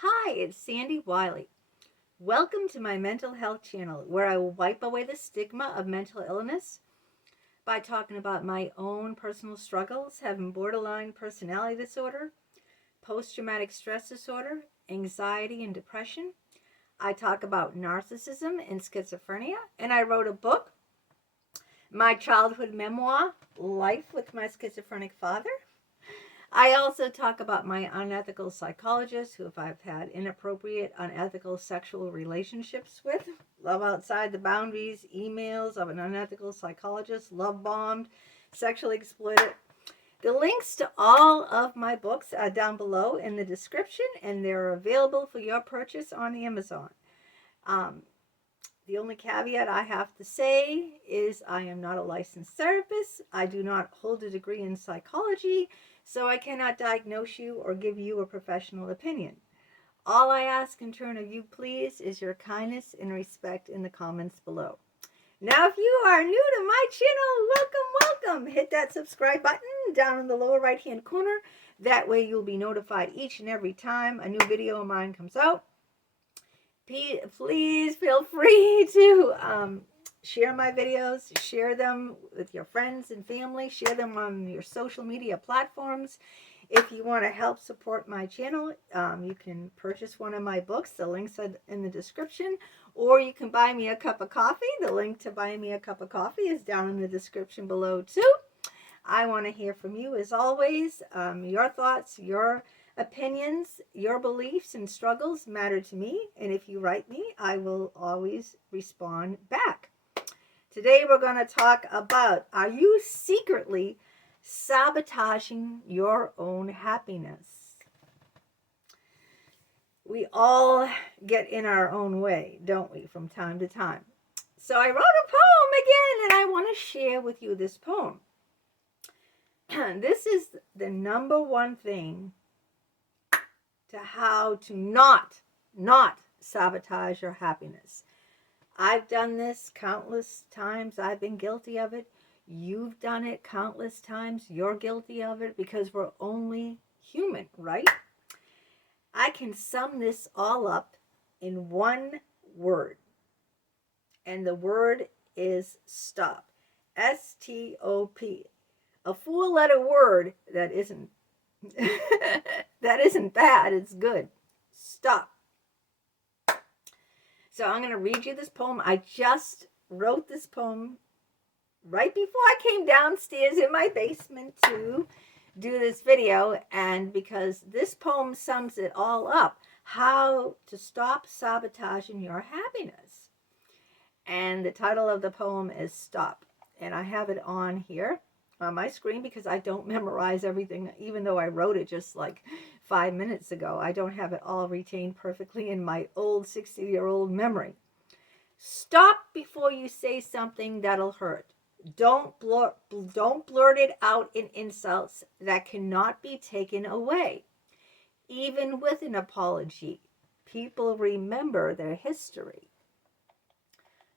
Hi, it's Sandy Wyllie. Welcome to my mental health channel where I will wipe away the stigma of mental illness by talking about my own personal struggles, having borderline personality disorder, post-traumatic stress disorder, anxiety and depression. I talk about narcissism and schizophrenia, and I wrote a book, my childhood memoir, Life with My Schizophrenic Father. I also talk about my unethical psychologist who I've had inappropriate, unethical sexual relationships with, love outside the boundaries, emails of an unethical psychologist, love bombed, sexually exploited. The links to all of my books are down below in the description, and they're available for your purchase on Amazon. The only caveat I have to say is I am not a licensed therapist. I do not hold a degree in psychology, so I cannot diagnose you or give you a professional opinion. All I ask in turn of you, please, is your kindness and respect in the comments below. Now, if you are new to my channel, welcome. Hit that subscribe button down in the lower right-hand corner. That way you'll be notified each and every time a new video of mine comes out. Please feel free to share my videos, share them with your friends and family, share them on your social media platforms. If you want to help support my channel, you can purchase one of my books. The links are in the description, or you can buy me a cup of coffee. The link to buy me a cup of coffee is down in the description below too. I want to hear from you as always. Your thoughts, your opinions, your beliefs and struggles matter to me, and if you write me, I will always respond back. Today we're going to talk about, are you secretly sabotaging your own happiness? We all get in our own way, don't we, from time to time. So I wrote a poem again, and I want to share with you this poem. This is the number one thing to how to not sabotage your happiness. I've done this countless times. I've been guilty of it. You've done it countless times. You're guilty of it because we're only human, right? I can sum this all up in one word. And the word is stop. S-T-O-P. A four-letter word that isn't that isn't bad, it's good. Stop. So I'm going to read you this poem. I just wrote this poem right before I came downstairs in my basement to do this video, and because this poem sums it all up, how to stop sabotaging your happiness. And the title of the poem is Stop, and I have it on here on my screen because I don't memorize everything, even though I wrote it just like 5 minutes ago. I don't have it all retained perfectly in my old 60-year-old memory. Stop before you say something that'll hurt. Don't blurt it out in insults that cannot be taken away. Even with an apology, people remember their history.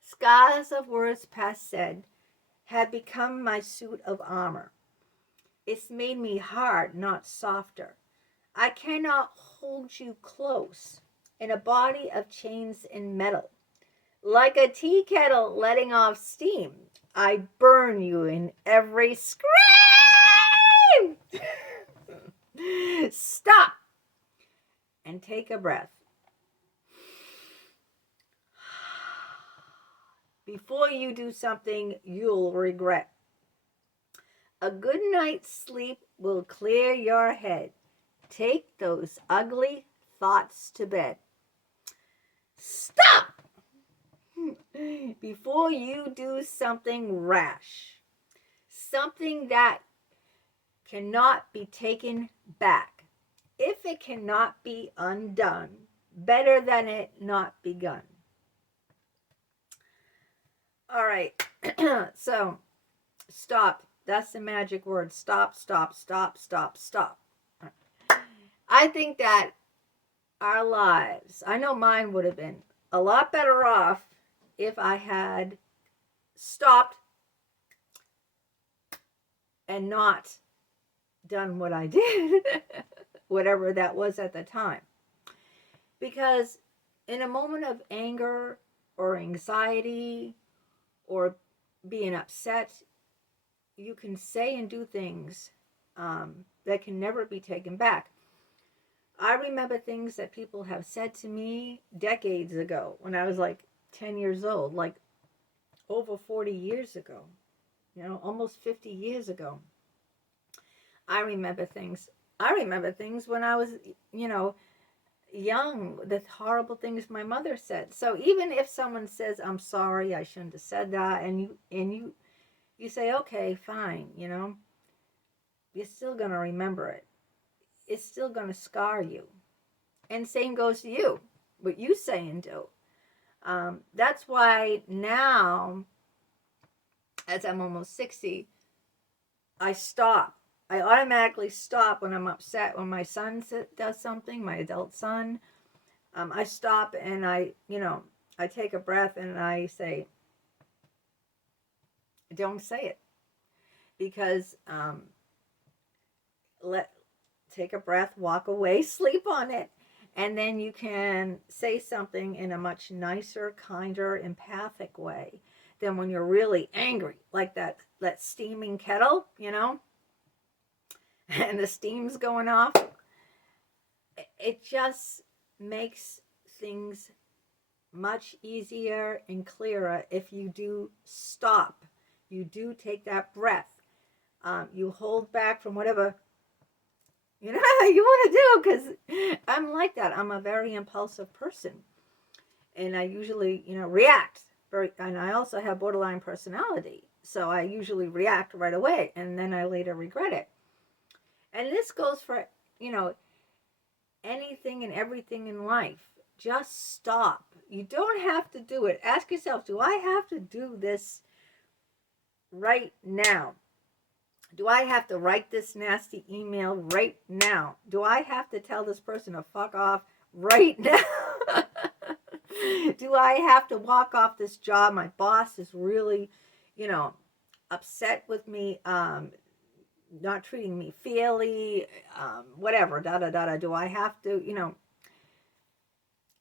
Scars of words past said have become my suit of armor. It's made me hard, not softer. I cannot hold you close in a body of chains and metal. Like a tea kettle letting off steam, I burn you in every scream. Stop and take a breath. Before you do something you'll regret. A good night's sleep will clear your head. Take those ugly thoughts to bed. Stop! Before you do something rash. Something that cannot be taken back. If it cannot be undone, better than it not begun. All right, so stop. That's the magic word. Stop, stop, stop, stop, stop. I think that our lives, I know mine would have been a lot better off if I had stopped and not done what I did, whatever that was at the time. Because in a moment of anger or anxiety or being upset, you can say and do things that can never be taken back. I remember things that people have said to me decades ago when I was like 10 years old, like over 40 years ago, almost 50 years ago. I remember things. I remember things when I was, young, the horrible things my mother said. So even if someone says, "I'm sorry, I shouldn't have said that," and you say, "Okay, fine," you're still going to remember it. It's still going to scar you. And same goes to you, what you say and do. That's why now, as I'm almost 60, I stop. I automatically stop when I'm upset. When my son does something, my adult son, I stop and I take a breath and I say, don't say it. Because take a breath, walk away, sleep on it. And then you can say something in a much nicer, kinder, empathic way than when you're really angry, like that steaming kettle, and the steam's going off. It just makes things much easier and clearer if you do stop. You do take that breath. You hold back from whatever you want to do, because I'm like that. I'm a very impulsive person, and I usually react and I also have borderline personality, so I usually react right away and then I later regret it. And this goes for anything and everything in life. Just stop. You don't have to do it. Ask yourself, do I have to do this right now? Do I have to write this nasty email right now? Do I have to tell this person to fuck off right now? Do I have to walk off this job? My boss is really, upset with me, not treating me fairly, whatever, da-da-da-da. Do I have to,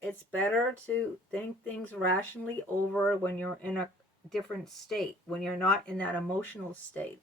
it's better to think things rationally over when you're in a different state, when you're not in that emotional state.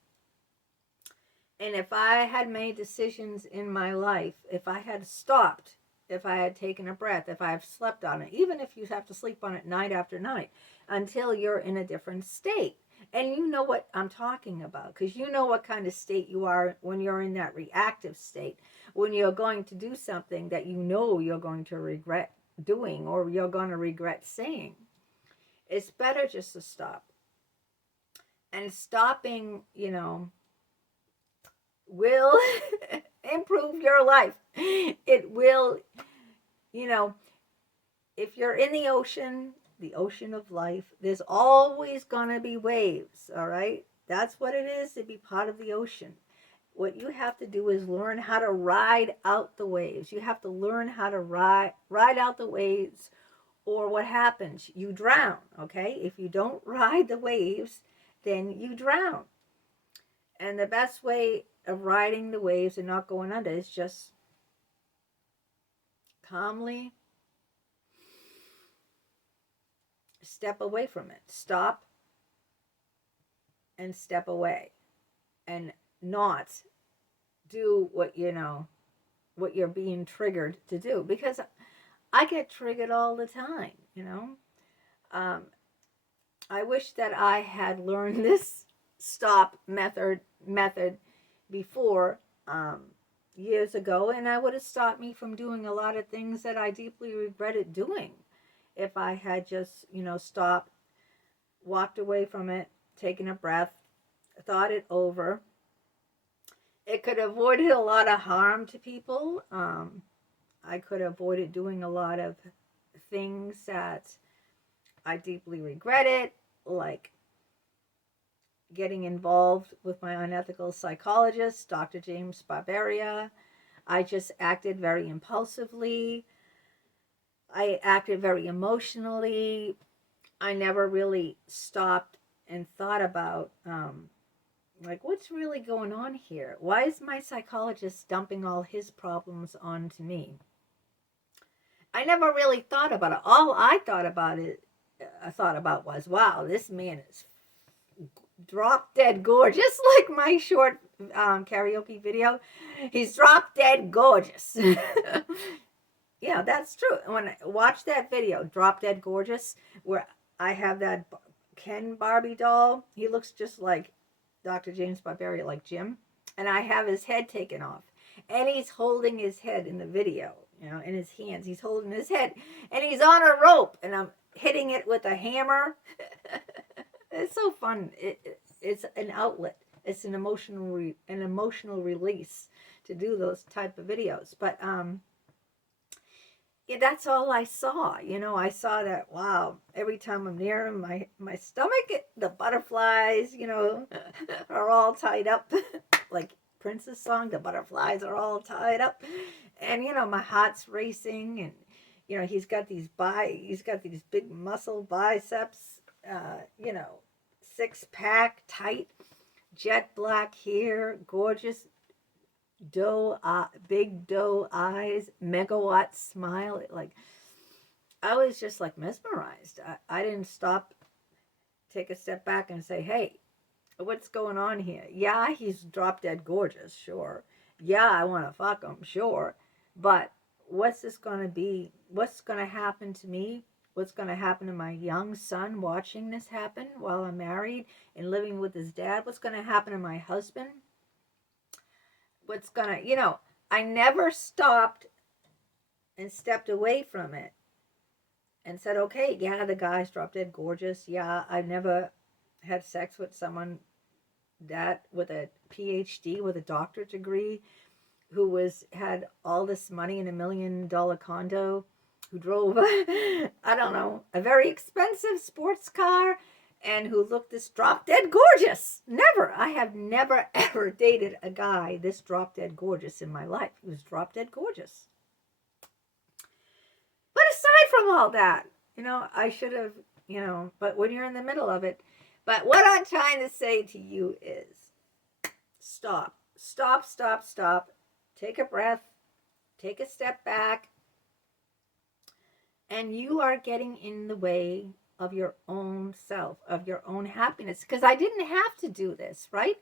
And if I had made decisions in my life, if I had stopped, if I had taken a breath, if I have slept on it, even if you have to sleep on it night after night, until you're in a different state. And you know what I'm talking about, because you know what kind of state you are when you're in that reactive state, when you're going to do something that you're going to regret doing or you're going to regret saying. It's better just to stop. And stopping, will improve your life. It will, if you're in the ocean of life, there's always going to be waves, all right? That's what it is to be part of the ocean. What you have to do is learn how to ride out the waves. You have to learn how to ride out the waves, or what happens? You drown, okay? If you don't ride the waves, then you drown. And the best way of riding the waves and not going under is just calmly step away from it. Stop and step away, and not do what you're being triggered to do. Because I get triggered all the time, I wish that I had learned this stop method before, years ago, and I would have stopped me from doing a lot of things that I deeply regretted doing if I had just, stopped, walked away from it, taken a breath, thought it over. It could have avoided a lot of harm to people. I could have avoided doing a lot of things that I deeply regretted, like getting involved with my unethical psychologist, Dr. 𝗵𝗂𝗶𝗃𝗲𝗲. I just acted very impulsively. I acted very emotionally. I never really stopped and thought about, what's really going on here? Why is my psychologist dumping all his problems onto me? I never really thought about it. All I thought about was, wow, this man is drop dead gorgeous, like my short karaoke video. He's drop dead gorgeous. Yeah, that's true. When I watch that video, Drop Dead Gorgeous, where I have that Ken Barbie doll, he looks just like Dr. James Barbarian, like Jim, and I have his head taken off, and he's holding his head in the video, in his hands. He's holding his head, and he's on a rope, and I'm hitting it with a hammer. It's so fun. It's an outlet. It's an emotional release to do those type of videos. But yeah, that's all I saw. I saw that, wow, every time I'm near him, my stomach, the butterflies, are all tied up. Like Prince's song, the butterflies are all tied up. And, my heart's racing. And, he's got these big muscle biceps, 6-pack, tight, jet black hair, gorgeous big doe eyes, megawatt smile. I was just like mesmerized. I didn't stop, take a step back and say, hey, what's going on here? Yeah, he's drop dead gorgeous, sure. Yeah, I want to fuck him, sure. But what's this going to be? What's going to happen to me? What's going to happen to my young son watching this happen while I'm married and living with his dad? What's going to happen to my husband? What's gonna, I never stopped and stepped away from it and said, okay, yeah, the guy's drop dead gorgeous. Yeah, I've never had sex with someone with a PhD, with a doctorate degree, who had all this money in $1 million condo, who drove, I don't know, a very expensive sports car, and who looked this drop dead gorgeous. Never. I have never, ever dated a guy this drop dead gorgeous in my life. He was drop dead gorgeous. But aside from all that, I should have, but when you're in the middle of it. But what I'm trying to say to you is stop. Stop, stop, stop. Take a breath. Take a step back. And you are getting in the way of your own self, of your own happiness. Because I didn't have to do this, right?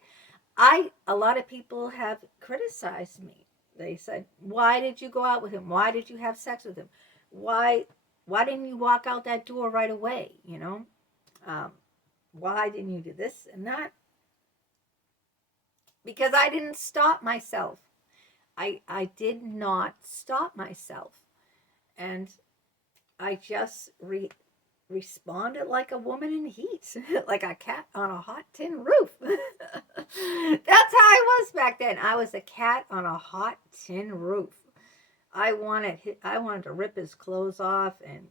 A lot of people have criticized me. They said, why did you go out with him? Why did you have sex with him? Why didn't you walk out that door right away? Why didn't you do this and that? Because I didn't stop myself. I did not stop myself. And I just responded like a woman in heat, like a cat on a hot tin roof. That's how I was back then. I was a cat on a hot tin roof. I wanted to rip his clothes off, and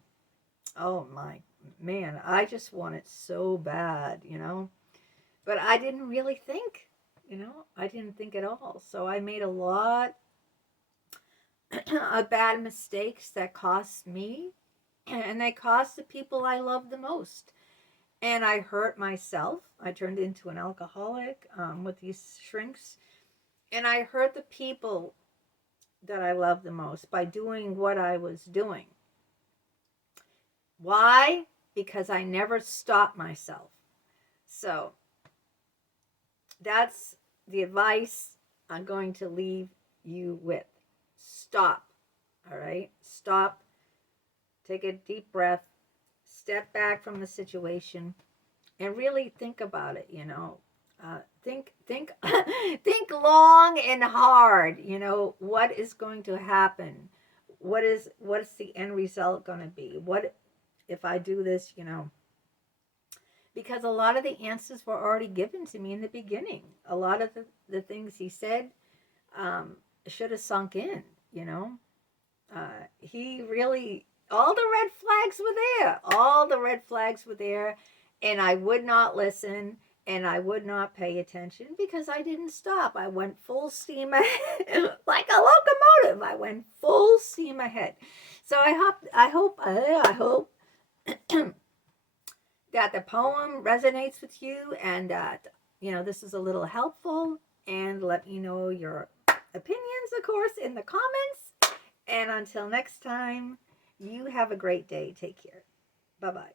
oh my man, I just wanted so bad, But I didn't really think, I didn't think at all. So I made a lot of bad mistakes that cost me, and they cost the people I love the most. And I hurt myself. I turned into an alcoholic with these shrinks. And I hurt the people that I love the most by doing what I was doing. Why? Because I never stopped myself. So that's the advice I'm going to leave you with. Stop. All right? Stop. Take a deep breath. Step back from the situation and really think about it, think long and hard, what is going to happen? What is the end result going to be? What if I do this, Because a lot of the answers were already given to me in the beginning. A lot of the things he said should have sunk in, He really... all the red flags were there. All the red flags were there. And I would not listen. And I would not pay attention because I didn't stop. I went full steam ahead. Like a locomotive. I went full steam ahead. So I hope that the poem resonates with you. And that, this is a little helpful. And let me know your opinions, of course, in the comments. And until next time, You have a great day. Take care. Bye-bye.